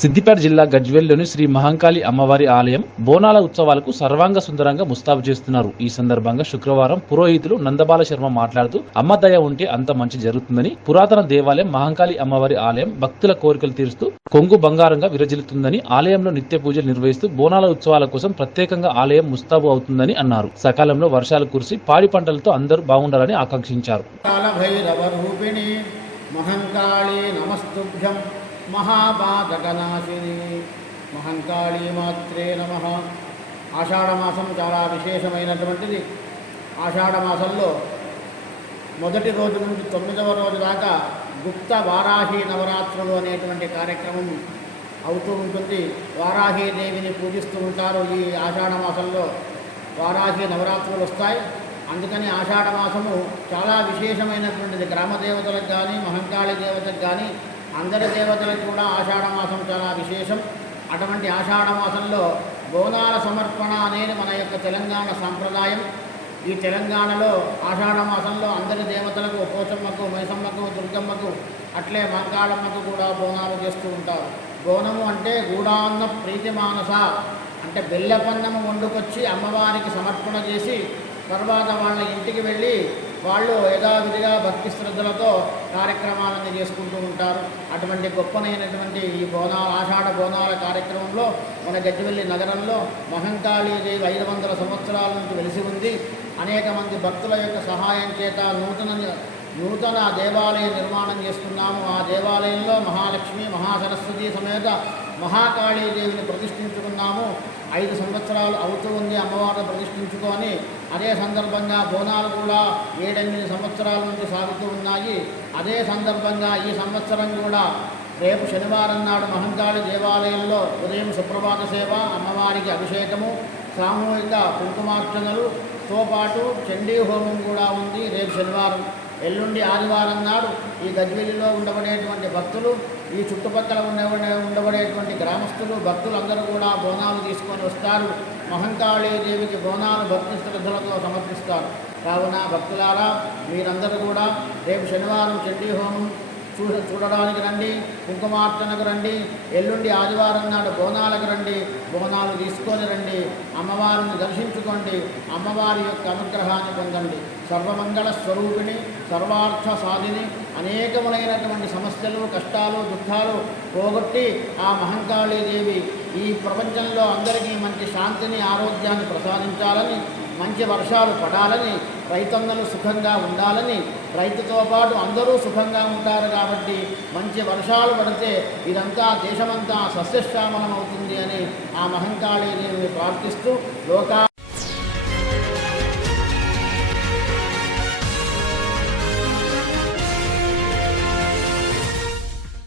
సిద్దిపేట జిల్లా గజ్వెల్లోని శ్రీ మహంకాళి అమ్మవారి ఆలయం బోనాల ఉత్సవాలకు సర్వాంగ సుందరంగా ముస్తాబు చేస్తున్నారు. ఈ సందర్భంగా శుక్రవారం పురోహితులు నందబాల శర్మ మాట్లాడుతూ అమ్మ దయ ఉంటే అంత మంచి జరుగుతుందని పురాతన దేవాలయం మహంకాళి అమ్మవారి ఆలయం భక్తుల కోరికలు తీరుస్తూ కొంగు బంగారంగా విరజిల్లుతుందని ఆలయంలో నిత్య పూజలు నిర్వహిస్తూ బోనాల ఉత్సవాల కోసం ప్రత్యేకంగా ఆలయం ముస్తాబు అవుతుందని అన్నారు. సకాలంలో వర్షాలు కురిసి పాడి పంటలతో అందరూ బాగుండాలని ఆకాంక్షించారు. మహంకాళి నమస్తుభ్యం. మహాపాతకనాశిని మహంకాళీ మాత్రే నమ ఆషాఢమాసం చాలా విశేషమైనటువంటిది. ఆషాఢమాసంలో మొదటి రోజు నుంచి తొమ్మిదవ రోజు దాకా గుప్త వారాహి నవరాత్రులు అనేటువంటి కార్యక్రమం అవుతూ ఉంటుంది. వారాహి దేవిని పూజిస్తూ ఉంటారు ఈ ఆషాఢ మాసంలో వారాహి నవరాత్రులు వస్తాయి. అందుకని ఆషాఢ మాసము చాలా విశేషమైనటువంటిది. గ్రామ దేవతలకు కానీ మహంకాళి దేవతకు కానీ అందరి దేవతలకు కూడా ఆషాఢమాసం చాలా విశేషం. అటువంటి ఆషాఢ మాసంలో బోనాల సమర్పణ అనేది మన యొక్క తెలంగాణ సాంప్రదాయం. ఈ తెలంగాణలో ఆషాఢ మాసంలో అందరి దేవతలకు పోచమ్మకు మైసమ్మకు దుర్గమ్మకు అట్లే మంకాళమ్మకు కూడా బోనాలు చేస్తూ ఉంటారు. బోనము అంటే గూడాన్న ప్రీతి మానస అంటే బెల్లపన్నము వండుకొచ్చి అమ్మవారికి సమర్పణ చేసి తర్వాత వాళ్ళ ఇంటికి వెళ్ళి వాళ్ళు యథావిధిగా భక్తి శ్రద్ధలతో కార్యక్రమాలను చేసుకుంటూ ఉంటారు. అటువంటి గొప్పనైనటువంటి ఈ బోనాల ఆషాఢ బోనాల కార్యక్రమంలో మన గజ్జివెల్లి నగరంలో మహంకాళీదేవి ఐదు వందల సంవత్సరాల నుంచి వెలిసి ఉంది. అనేక మంది భక్తుల యొక్క సహాయం చేత నూతన నూతన దేవాలయ నిర్మాణం చేస్తున్నాము. ఆ దేవాలయంలో మహాలక్ష్మి మహాసరస్వతి సమేత మహాకాళీదేవిని ప్రతిష్ఠించుకున్నాము. ఐదు సంవత్సరాలు అవుతూ ఉంది అమ్మవారిని ప్రతిష్ఠించుకొని అదే సందర్భంగా బోనాలు కూడా ఏడెనిమిది సంవత్సరాల నుంచి సాగుతూ ఉన్నాయి. అదే సందర్భంగా ఈ సంవత్సరం కూడా రేపు శనివారం నాడు మహంకాళి దేవాలయంలో ఉదయం సుప్రభాత సేవ అమ్మవారికి అభిషేకము సామూహిక కుంకుమార్చనలుతో పాటు చండీ హోమం కూడా ఉంది రేపు శనివారం. ఎల్లుండి ఆదివారం నాడు ఈ గజ్వెల్లిలో ఉండబడేటువంటి భక్తులు ఈ చుట్టుపక్కల ఉండే ఉండబడేటువంటి గ్రామస్తులు భక్తులందరూ కూడా బోనాలు తీసుకొని వస్తారు. మహంకాళీ దేవికి బోనాలు భక్తి శ్రద్ధలతో సమర్పిస్తారు. కావున భక్తులారా మీరందరూ కూడా రేపు శనివారం చండీ హోమం చూ చూడడానికి రండి కుంకుమార్చనకు రండి ఎల్లుండి ఆదివారం నాడు బోనాలకు రండి బోనాలు తీసుకొని రండి అమ్మవారిని దర్శించుకోండి అమ్మవారి యొక్క అనుగ్రహాన్ని పొందండి. సర్వమంగళ స్వరూపిణి సర్వార్థ సాధిని అనేకములైనటువంటి సమస్యలు కష్టాలు దుఃఖాలు పోగొట్టి ఆ మహంకాళీదేవి ఈ ప్రపంచంలో అందరికీ మంచి శాంతిని ఆరోగ్యాన్ని ప్రసాదించాలని మంచి వర్షాలు పడాలని రైతందరూ సుఖంగా ఉండాలని రైతుతో పాటు అందరూ సుఖంగా ఉంటారు కాబట్టి మంచి వర్షాలు పడితే ఇదంతా దేశమంతా సస్యశ్యామలం అవుతుంది అని ఆ మహంకాళీ నేను ప్రార్థిస్తూ లోకా